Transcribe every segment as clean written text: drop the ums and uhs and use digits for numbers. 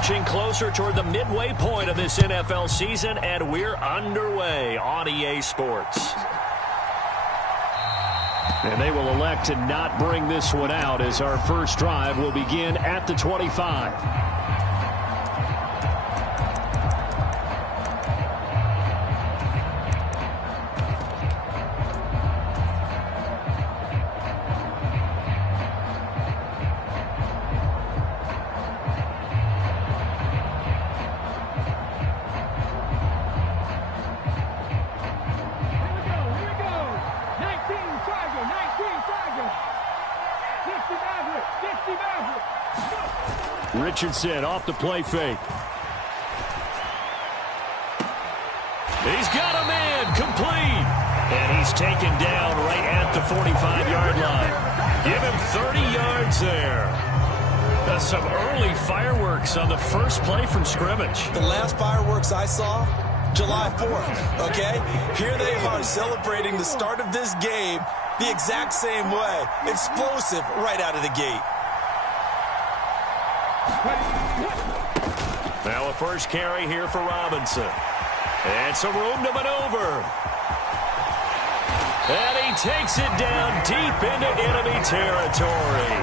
marching closer toward the midway point of this NFL season, and we're underway on EA Sports. And they will elect to not bring this one out as our first drive will begin at the 25. Richardson off the play fake. He's got a man complete. And he's taken down right at the 45-yard line. Give him 30 yards there. That's some early fireworks on the first play from scrimmage. The last fireworks I saw, July 4th, okay? Here they are celebrating the start of this game the exact same way. Explosive right out of the gate. Now a first carry here for Robinson. And some room to maneuver. And he takes it down deep into enemy territory.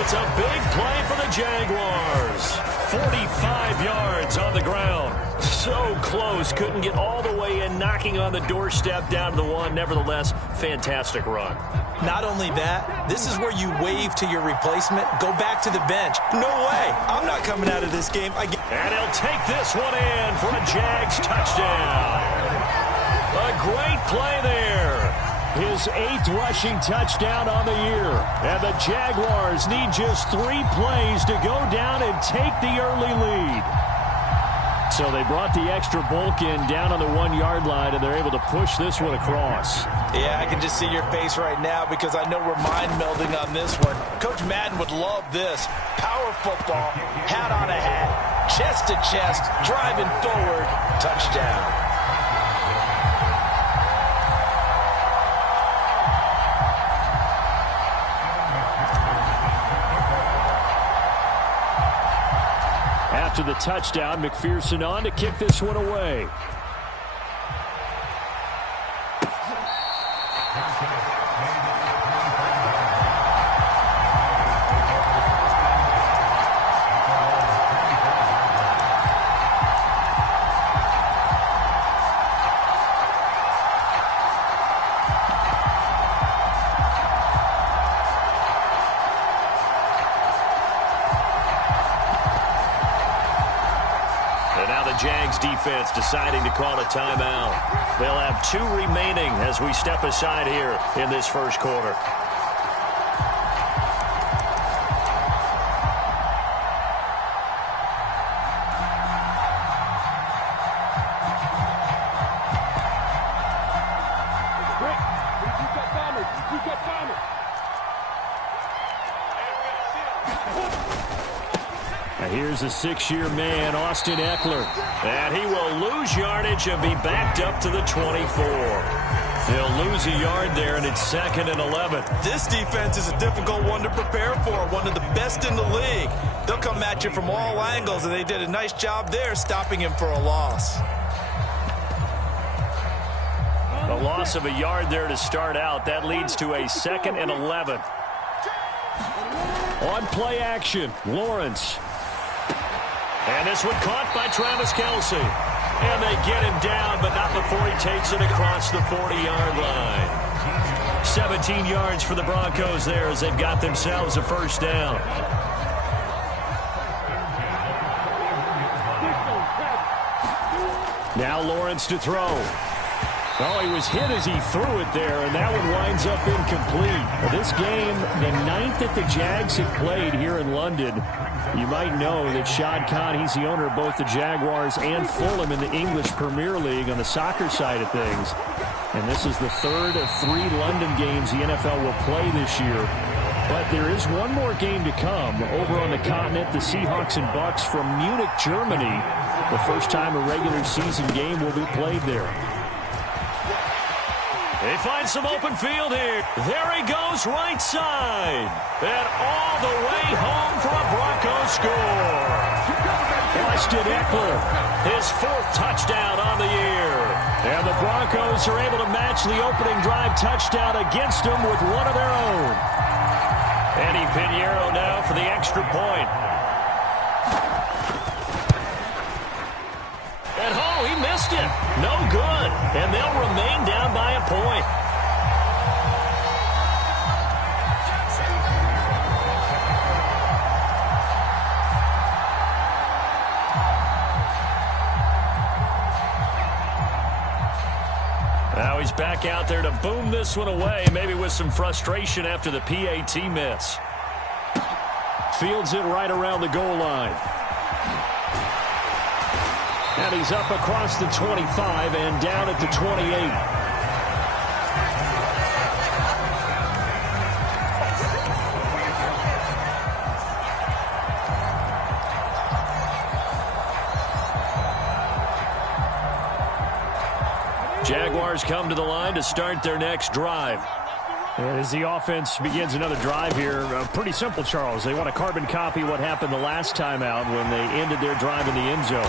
It's a big play for the Jaguars. 45 yards on the ground. So close, couldn't get all the way in, knocking on the doorstep down to the one. Nevertheless, fantastic run. Not only that, this is where you wave to your replacement, go back to the bench. No way, I'm not coming out of this game. And he'll take this one in for a Jags touchdown. A great play there. His 8th rushing touchdown on the year. And the Jaguars need just 3 plays to go down and take the early lead. So they brought the extra bulk in down on the 1-yard line, and they're able to push this one across. Yeah, I can just see your face right now because I know we're mind-melding on this one. Coach Madden would love this. Power football, hat on a hat, chest to chest, driving forward, touchdown. After the touchdown, McPherson on to kick this one away. Jags defense deciding to call a timeout. They'll have 2 remaining as we step aside here in this first quarter. Here's a 6-year man, Austin Eckler. And he will lose yardage and be backed up to the 24. He'll lose a yard there, and it's 2nd and 11. This defense is a difficult one to prepare for, one of the best in the league. They'll come at you from all angles, and they did a nice job there stopping him for a loss. A loss of a yard there to start out. That leads to a 2nd and 11. On play action, Lawrence. And this one caught by Travis Kelce. And they get him down, but not before he takes it across the 40-yard line. 17 yards for the Broncos there as they've got themselves a first down. Now Lawrence to throw. Oh, he was hit as he threw it there, and that one winds up incomplete. This game, the 9th that the Jags have played here in London. You might know that Shad Khan, he's the owner of both the Jaguars and Fulham in the English Premier League on the soccer side of things. And this is the 3rd of 3 London games the NFL will play this year. But there is one more game to come over on the continent. The Seahawks and Bucks from Munich, Germany. The first time a regular season game will be played there. They find some open field here. There he goes, right side. And all the way home for a Broncos score. Austin Eckler, his 4th touchdown on the year. And the Broncos are able to match the opening drive touchdown against them with one of their own. Eddie Pinheiro now for the extra point. And he missed it. No good. And they'll remain down by a point. Now he's back out there to boom this one away, maybe with some frustration after the PAT miss. Fields it right around the goal line. And he's up across the 25 and down at the 28. Jaguars come to the line to start their next drive. And as the offense begins another drive here, pretty simple, Charles. They want to carbon copy what happened the last time out when they ended their drive in the end zone.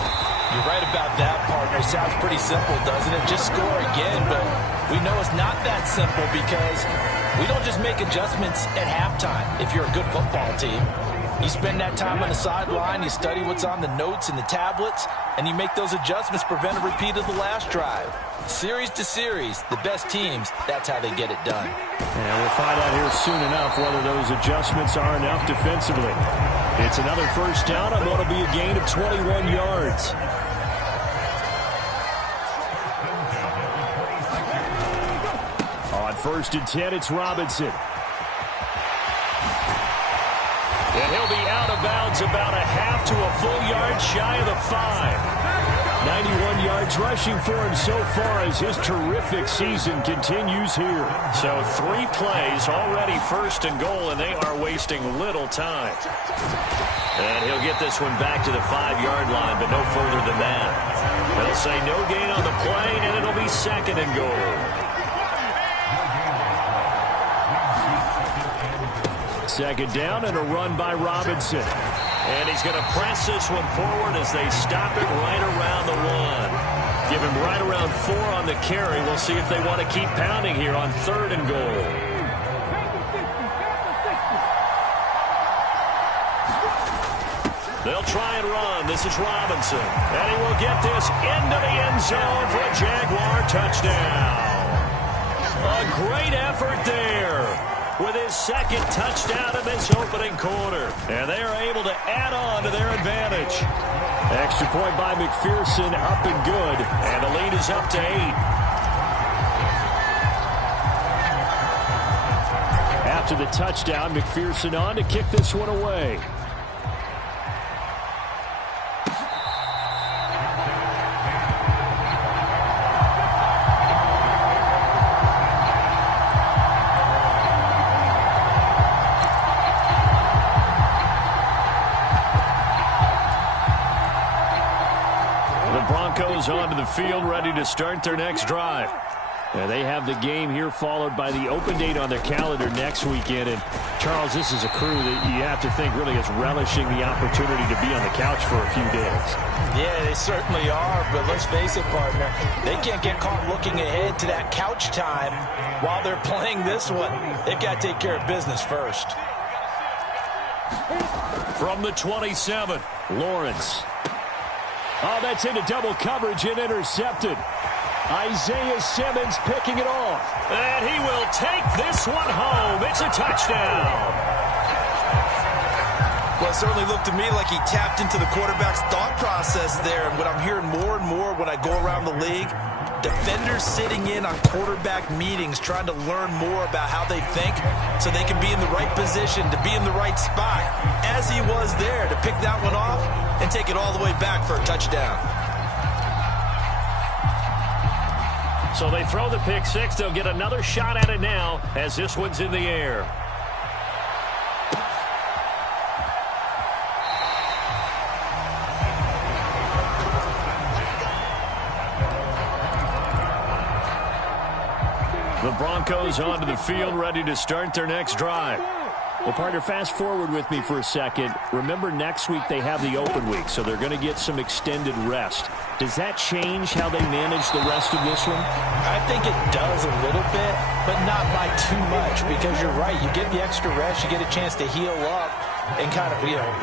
You're right about that, partner. Sounds pretty simple, doesn't it? Just score again, but we know it's not that simple because we don't just make adjustments at halftime if you're a good football team. You spend that time on the sideline, you study what's on the notes and the tablets, and you make those adjustments, prevent a repeat of the last drive. Series to series, the best teams, that's how they get it done. And we'll find out here soon enough whether those adjustments are enough defensively. It's another first down on what will be a gain of 21 yards. On 1st and 10, it's Robinson. And he'll be out of bounds about a half to a full yard shy of the 5. 91 yards rushing for him so far as his terrific season continues here. So 3 plays already 1st and goal, and they are wasting little time. And he'll get this one back to the 5-yard line, but no further than that. They'll say no gain on the play, and it'll be 2nd and goal. 2nd down and a run by Robinson. And he's going to press this one forward as they stop it right around the 1. Give him right around 4 on the carry. We'll see if they want to keep pounding here on 3rd and goal. They'll try and run. This is Robinson. And he will get this into the end zone for a Jaguar touchdown. A great effort there with his 2nd touchdown in this opening quarter. And they are able to add on to their advantage. Extra point by McPherson, up and good. And the lead is up to 8. After the touchdown, McPherson on to kick this one away. Onto the field, ready to start their next drive. And they have the game here followed by the open date on their calendar next weekend. And Charles, this is a crew that you have to think really is relishing the opportunity to be on the couch for a few days. Yeah, they certainly are, but let's face it, partner, they can't get caught looking ahead to that couch time while they're playing this one. They've got to take care of business first. From the 27, Lawrence. Oh, that's into double coverage and intercepted. Isaiah Simmons picking it off. And he will take this one home. It's a touchdown. Well, it certainly looked to me like he tapped into the quarterback's thought process there. And what I'm hearing more and more when I go around the league, defenders sitting in on quarterback meetings trying to learn more about how they think so they can be in the right position, to be in the right spot, as he was there to pick that one off and take it all the way back for a touchdown. So they throw the pick 6. They'll get another shot at it now as this one's in the air. The Broncos onto the field, ready to start their next drive. Well, partner, fast forward with me for a second. Remember, next week they have the open week, so they're going to get some extended rest. Does that change how they manage the rest of this one? I think it does a little bit, but not by too much, because you're right. You get the extra rest, you get a chance to heal up and kind of,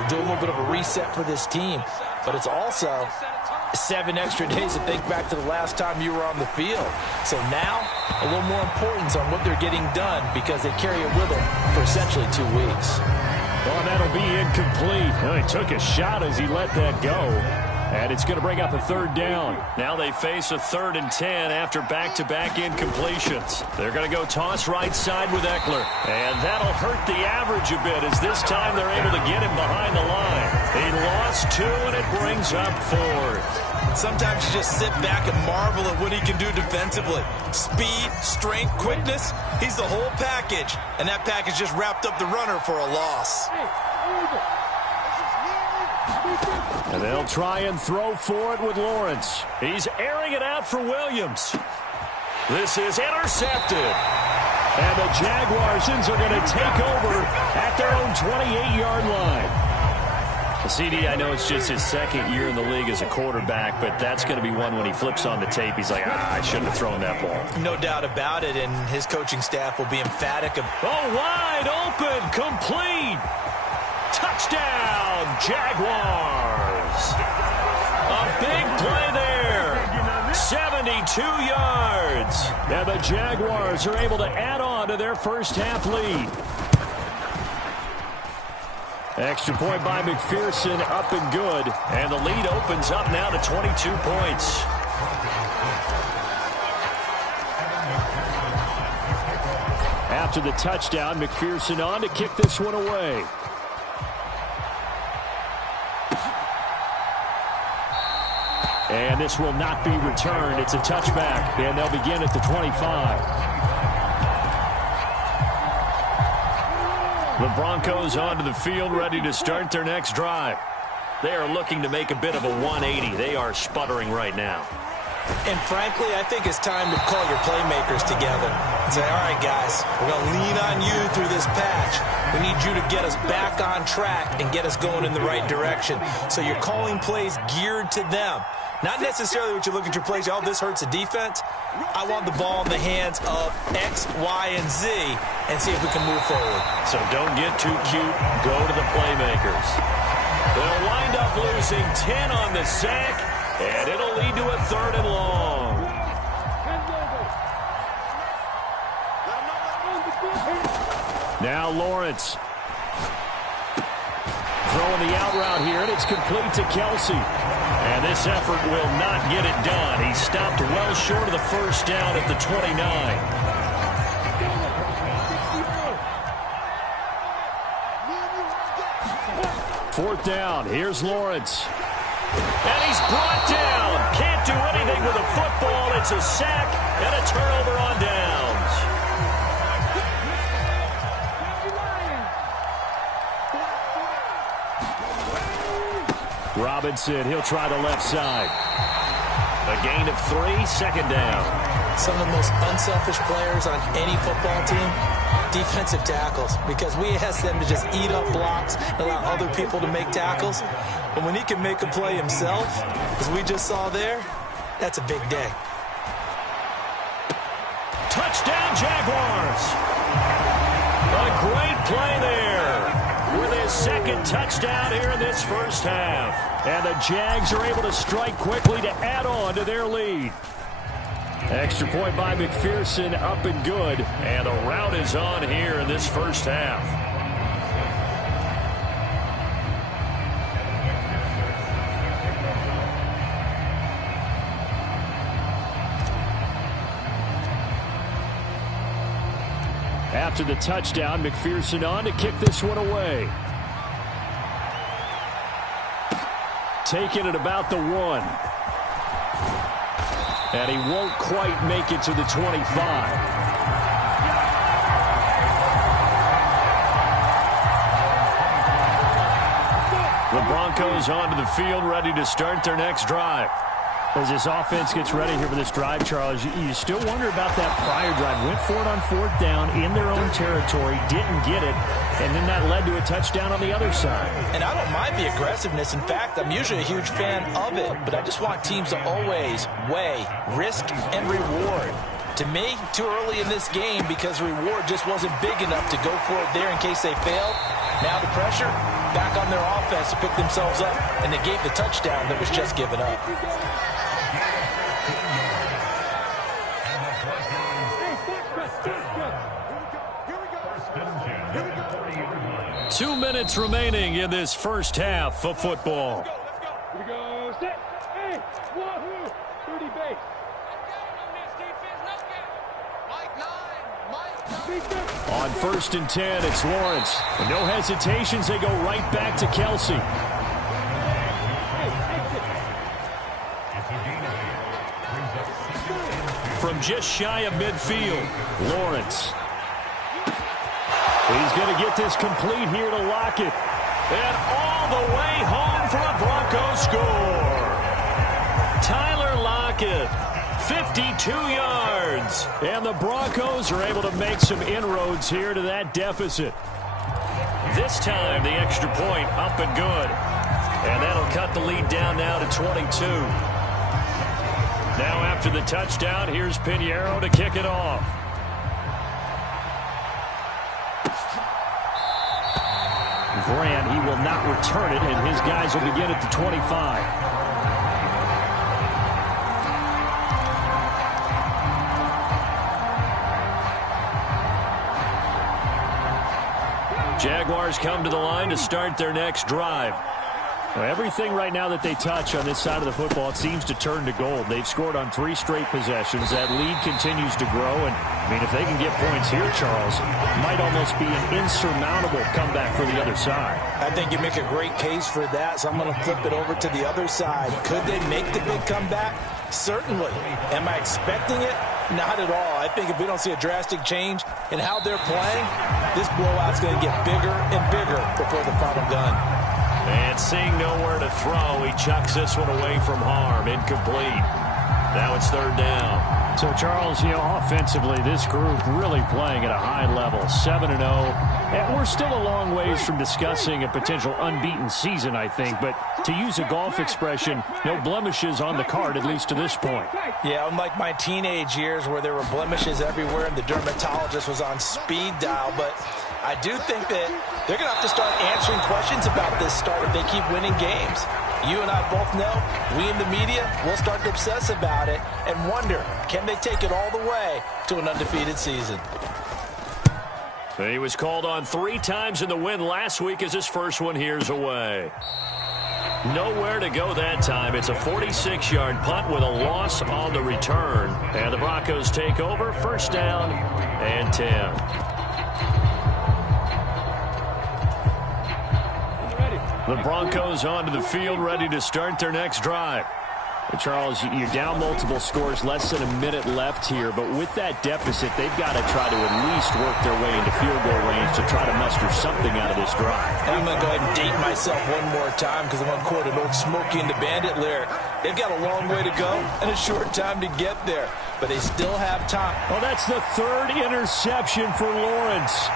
do a little bit of a reset for this team. But it's also 7 extra days to think back to the last time you were on the field. So now, a little more importance on what they're getting done because they carry it with them for essentially 2 weeks. Well, that'll be incomplete. Well, he took a shot as he let that go. And it's going to bring up a 3rd down. Now they face a 3rd and 10 after back-to-back incompletions. They're going to go toss right side with Eckler. And that'll hurt the average a bit as this time they're able to get him behind the line. He lost 2, and it brings up 4th. Sometimes you just sit back and marvel at what he can do defensively. Speed, strength, quickness, he's the whole package. And that package just wrapped up the runner for a loss. And they'll try and throw for it with Lawrence. He's airing it out for Williams. This is intercepted. And the Jaguars are going to take over at their own 28-yard line. CD, I know it's just his 2nd year in the league as a quarterback, but that's going to be one when he flips on the tape, he's like, I shouldn't have thrown that ball. No doubt about it, and his coaching staff will be emphatic. Wide open, complete. Touchdown, Jaguars. A big play there. 72 yards. And the Jaguars are able to add on to their first half lead. Extra point by McPherson, up and good. And the lead opens up now to 22 points. After the touchdown, McPherson on to kick this one away. And this will not be returned. It's a touchback, and they'll begin at the 25. The Broncos onto the field, ready to start their next drive. They are looking to make a bit of a 180. They are sputtering right now. And frankly, I think it's time to call your playmakers together and say, all right, guys, we're going to lean on you through this patch. We need you to get us back on track and get us going in the right direction. So you're calling plays geared to them. Not necessarily what you look at your plays, oh, this hurts the defense. I want the ball in the hands of X, Y, and Z and see if we can move forward. So don't get too cute. Go to the playmakers. They'll wind up losing 10 on the sack, and it'll lead to a 3rd and long. Now Lawrence. Throwing the out route here, and it's complete to Kelsey. And this effort will not get it done. He stopped well short of the first down at the 29. 4th down. Here's Lawrence. And he's brought down. Can't do anything with a football. It's a sack and a turnover on downs. Robinson, he'll try the left side. A gain of 3, 2nd down. Some of the most unselfish players on any football team, defensive tackles, because we ask them to just eat up blocks and allow other people to make tackles. But when he can make a play himself, as we just saw there, that's a big day. Touchdown, Jaguars. A great play there with his 2nd touchdown here in this first half. And the Jags are able to strike quickly to add on to their lead. Extra point by McPherson, up and good. And the rout is on here in this first half. After the touchdown, McPherson on to kick this one away. Taking it about the 1. And he won't quite make it to the 25. The Broncos onto the field, ready to start their next drive. As this offense gets ready here for this drive, Charles, you still wonder about that prior drive. Went for it on 4th down in their own territory, didn't get it. And then that led to a touchdown on the other side. And I don't mind the aggressiveness. In fact, I'm usually a huge fan of it. But I just want teams to always weigh risk and reward. To me, too early in this game because reward just wasn't big enough to go for it there in case they failed. Now the pressure back on their offense to pick themselves up, and they gave the touchdown that was just given up. Two minutes remaining in this first half of football. Here we go. Set. Hey, wahoo. 30 base. On 1st and 10, it's Lawrence. And no hesitations, they go right back to Kelsey. From just shy of midfield, Lawrence. He's going to get this complete here to Lockett. And all the way home for a Broncos score. Tyler Lockett, 52 yards. And the Broncos are able to make some inroads here to that deficit. This time, the extra point up and good. And that'll cut the lead down now to 22. Now after the touchdown, here's Pinheiro to kick it off. Grant, he will not return it, and his guys will begin at the 25. Jaguars come to the line to start their next drive. Well, everything right now that they touch on this side of the football, it seems to turn to gold. They've scored on 3 straight possessions. That lead continues to grow. And, I mean, if they can get points here, Charles, it might almost be an insurmountable comeback for the other side. I think you make a great case for that, so I'm going to flip it over to the other side. Could they make the big comeback? Certainly. Am I expecting it? Not at all. I think if we don't see a drastic change in how they're playing, this blowout's going to get bigger and bigger before the final gun. And seeing nowhere to throw, he chucks this one away from harm. Incomplete. Now it's 3rd down. So, Charles, offensively, this group really playing at a high level, 7-0. And we're still a long ways from discussing a potential unbeaten season, I think. But to use a golf expression, no blemishes on the card, at least to this point. Yeah, unlike my teenage years where there were blemishes everywhere and the dermatologist was on speed dial. But I do think that they're going to have to start answering questions about this start if they keep winning games. You and I both know, we in the media will start to obsess about it and wonder, can they take it all the way to an undefeated season? He was called on 3 times in the win last week as his first one here's away. Nowhere to go that time. It's a 46-yard punt with a loss on the return. And the Broncos take over, 1st down and 10. The Broncos onto the field, ready to start their next drive. And Charles, you're down multiple scores, less than a minute left here. But with that deficit, they've got to try to at least work their way into field goal range to try to muster something out of this drive. I'm going to go ahead and date myself one more time because I'm going to quote an old Smokey and the Bandit lyric. They've got a long way to go and a short time to get there. But they still have time. Well, that's the 3rd interception for Lawrence.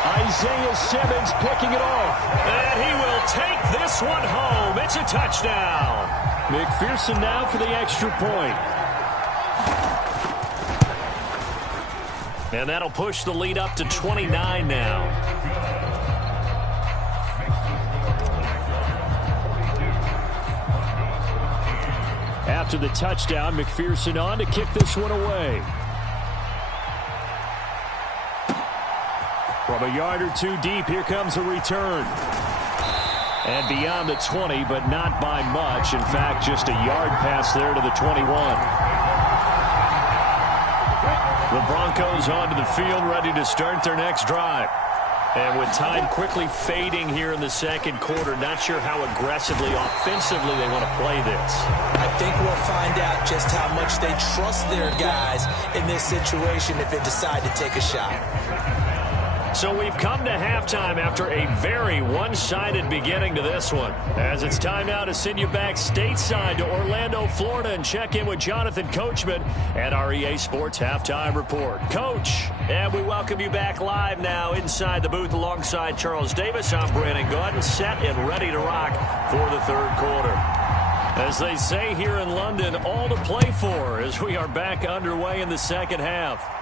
Isaiah Simmons picking it off. And he will take this one home. It's a touchdown. McPherson now for the extra point. And that'll push the lead up to 29 now. After the touchdown, McPherson on to kick this one away. From a yard or 2 deep, here comes a return. And beyond the 20, but not by much. In fact, just a yard pass there to the 21. The Broncos onto the field, ready to start their next drive. And with time quickly fading here in the 2nd quarter, not sure how aggressively, offensively they want to play this. I think we'll find out just how much they trust their guys in this situation if they decide to take a shot. So we've come to halftime after a very one-sided beginning to this one. As it's time now to send you back stateside to Orlando, Florida, and check in with Jonathan Coachman at our EA Sports Halftime Report. Coach, and we welcome you back live now inside the booth alongside Charles Davis. I'm Brandon Gordon, set and ready to rock for the third quarter. As they say here in London, all to play for as we are back underway in the second half.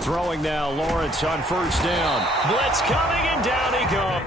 Throwing now, Lawrence on first down. Blitz coming, and down he goes.